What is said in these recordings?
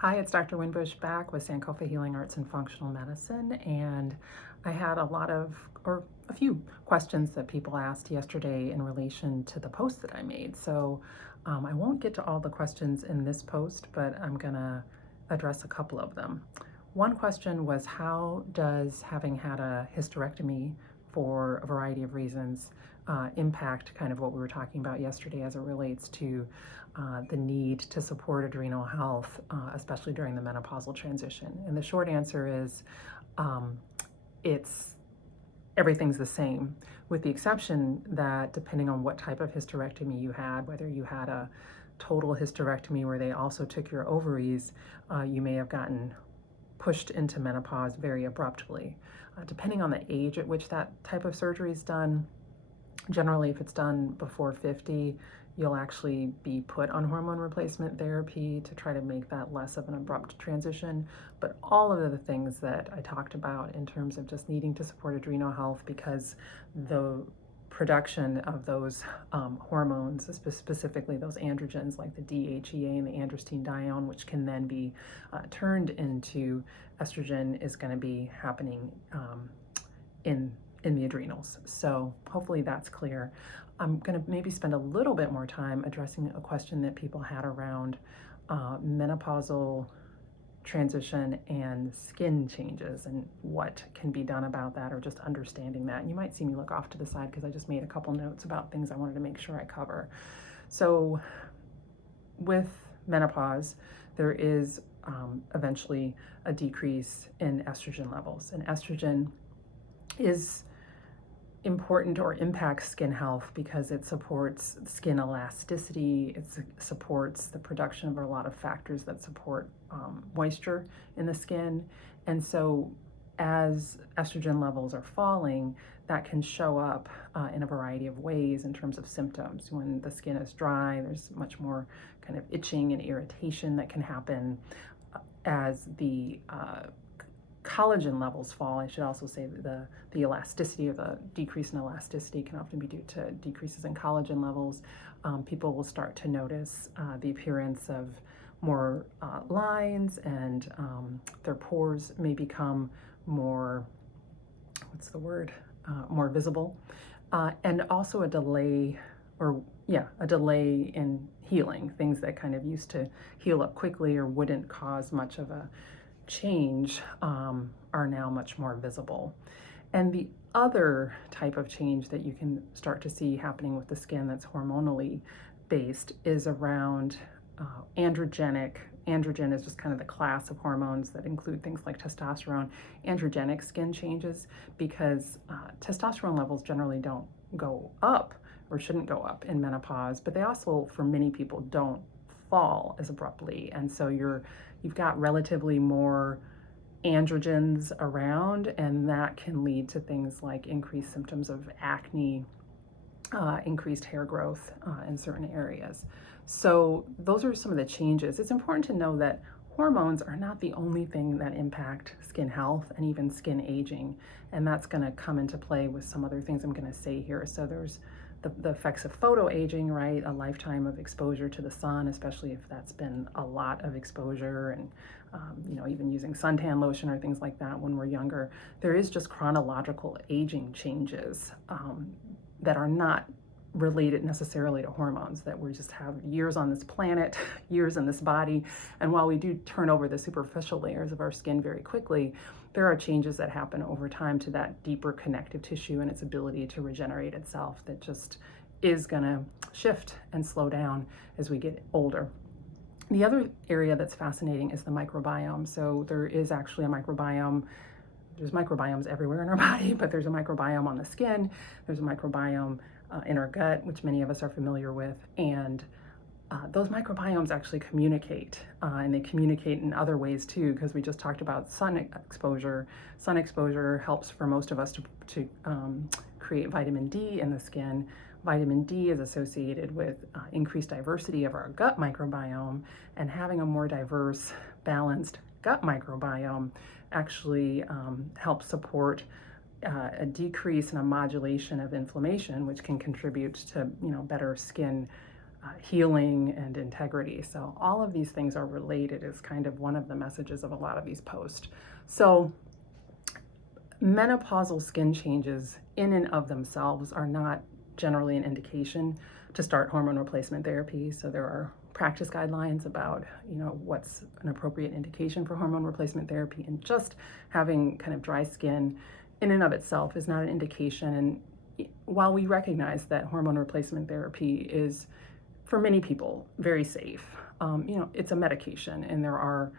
Hi, it's Dr. Winbush back with Sankofa Healing Arts and Functional Medicine, and I had a few questions that people asked yesterday in relation to the post that I made. So I won't get to all the questions in this post, but I'm gonna address a couple of them. One question was, how does having had a hysterectomy for a variety of reasons impact kind of what we were talking about yesterday as it relates to the need to support adrenal health, especially during the menopausal transition? And the short answer is it's everything's the same, with the exception that depending on what type of hysterectomy you had, whether you had a total hysterectomy where they also took your ovaries, you may have gotten pushed into menopause very abruptly. Depending on the age at which that type of surgery is done, generally if it's done before 50, you'll actually be put on hormone replacement therapy to try to make that less of an abrupt transition. But all of the things that I talked about in terms of just needing to support adrenal health, because the production of those hormones, specifically those androgens like the DHEA and the androstenedione, which can then be turned into estrogen, is going to be happening in the adrenals. So hopefully that's clear. I'm going to maybe spend a little bit more time addressing a question that people had around menopausal transition and skin changes and what can be done about that, or just understanding that. And you might see me look off to the side because I just made a couple notes about things I wanted to make sure I cover. So with menopause, there is eventually a decrease in estrogen levels, and estrogen is important or impacts skin health because it supports skin elasticity, it supports the production of a lot of factors that support moisture in the skin. And so as estrogen levels are falling, that can show up in a variety of ways in terms of symptoms. When the skin is dry, there's much more kind of itching and irritation that can happen. As the collagen levels fall, I should also say that the elasticity, or the decrease in elasticity, can often be due to decreases in collagen levels. People will start to notice the appearance of more lines, and their pores may become more, what's the word, more visible, and also a delay in healing. Things that kind of used to heal up quickly or wouldn't cause much of a change are now much more visible. And the other type of change that you can start to see happening with the skin that's hormonally based is around androgenic. Androgen is just kind of the class of hormones that include things like testosterone. Androgenic skin changes, because testosterone levels generally don't go up, or shouldn't go up, in menopause, but they also, for many people, don't fall as abruptly. And so you've got relatively more androgens around, and that can lead to things like increased symptoms of acne, increased hair growth in certain areas. So those are some of the changes. It's important to know that hormones are not the only thing that impact skin health and even skin aging, and that's going to come into play with some other things I'm going to say here. So there's the effects of photoaging, right? A lifetime of exposure to the sun, especially if that's been a lot of exposure, and even using suntan lotion or things like that when we're younger. There is just chronological aging changes that are not related necessarily to hormones, that we just have years on this planet, years in this body, and while we do turn over the superficial layers of our skin very quickly, there are changes that happen over time to that deeper connective tissue and its ability to regenerate itself that just is going to shift and slow down as we get older. The other area that's fascinating is the microbiome. So there is actually a microbiome. There's microbiomes everywhere in our body, but there's a microbiome on the skin. There's a microbiome in our gut, which many of us are familiar with. And those microbiomes actually communicate, and they communicate in other ways too, because we just talked about sun exposure. Sun exposure helps for most of us to create vitamin D in the skin. Vitamin D is associated with increased diversity of our gut microbiome, and having a more diverse, balanced gut microbiome actually helps support a decrease and a modulation of inflammation, which can contribute to better skin healing and integrity. So all of these things are related is kind of one of the messages of a lot of these posts. So menopausal skin changes in and of themselves are not generally an indication to start hormone replacement therapy. So there are practice guidelines about, what's an appropriate indication for hormone replacement therapy, and just having kind of dry skin in and of itself is not an indication. And while we recognize that hormone replacement therapy is, for many people, very safe, it's a medication, and there are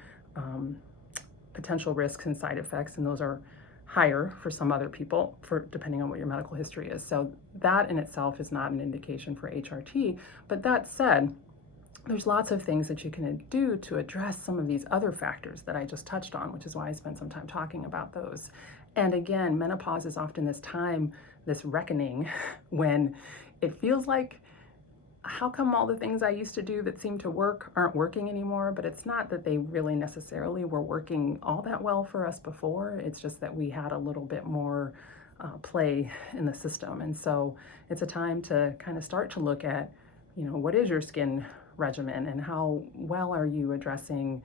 potential risks and side effects, and those are higher for some other people, for depending on what your medical history is. So that in itself is not an indication for HRT. But that said, there's lots of things that you can do to address some of these other factors that I just touched on, which is why I spent some time talking about those. And again, menopause is often this time, this reckoning, when it feels like, how come all the things I used to do that seem to work aren't working anymore? But it's not that they really necessarily were working all that well for us before. It's just that we had a little bit more play in the system. And so it's a time to kind of start to look at, what is your skin regimen, and how well are you addressing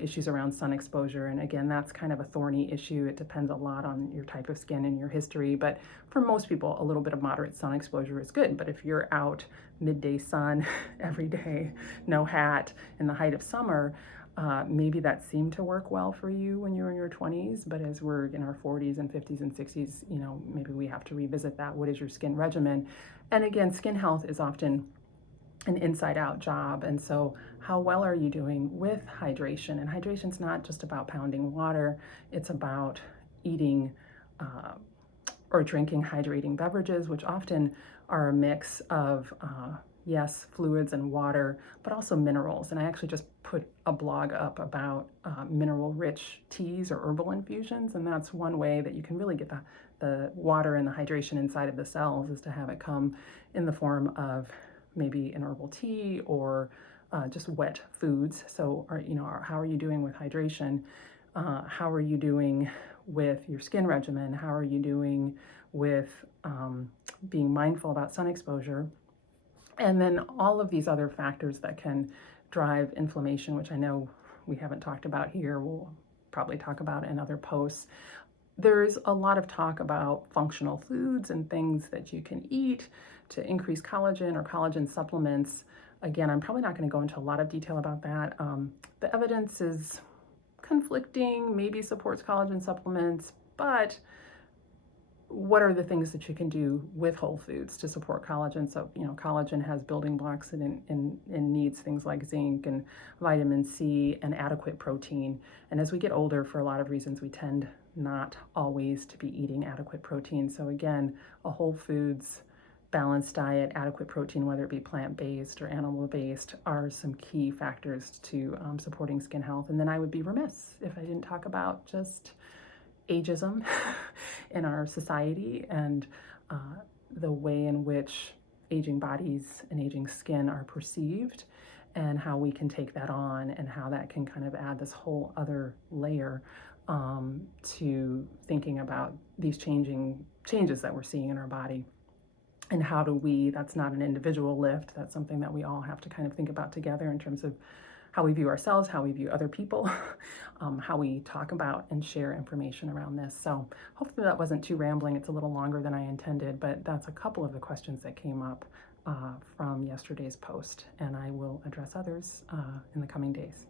issues around sun exposure. And again, that's kind of a thorny issue. It depends a lot on your type of skin and your history, but for most people, a little bit of moderate sun exposure is good. But if you're out midday sun every day, no hat, in the height of summer, maybe that seemed to work well for you when you were in your 20s, but as we're in our 40s and 50s and 60s, maybe we have to revisit that. What is your skin regimen? And again, skin health is often an inside-out job. And so how well are you doing with hydration? And hydration's not just about pounding water. It's about eating or drinking hydrating beverages, which often are a mix of, yes, fluids and water, but also minerals. And I actually just put a blog up about mineral-rich teas or herbal infusions. And that's one way that you can really get the water and the hydration inside of the cells, is to have it come in the form of maybe an herbal tea or just wet foods. So, how are you doing with hydration? How are you doing with your skin regimen? How are you doing with being mindful about sun exposure? And then all of these other factors that can drive inflammation, which I know we haven't talked about here, we'll probably talk about in other posts. There's a lot of talk about functional foods and things that you can eat to increase collagen, or collagen supplements. Again, I'm probably not going to go into a lot of detail about that. The evidence is conflicting, maybe supports collagen supplements, but what are the things that you can do with whole foods to support collagen? So, collagen has building blocks and needs things like zinc and vitamin C and adequate protein. And as we get older, for a lot of reasons, we tend not always to be eating adequate protein. So again, a whole foods, balanced diet, adequate protein, whether it be plant-based or animal-based, are some key factors to supporting skin health. And then I would be remiss if I didn't talk about just ageism in our society, and the way in which aging bodies and aging skin are perceived, and how we can take that on, and how that can kind of add this whole other layer to thinking about these changes that we're seeing in our body. And how do we, that's not an individual lift, that's something that we all have to kind of think about together in terms of how we view ourselves, how we view other people, how we talk about and share information around this. So hopefully that wasn't too rambling. It's a little longer than I intended, but that's a couple of the questions that came up from yesterday's post, and I will address others in the coming days.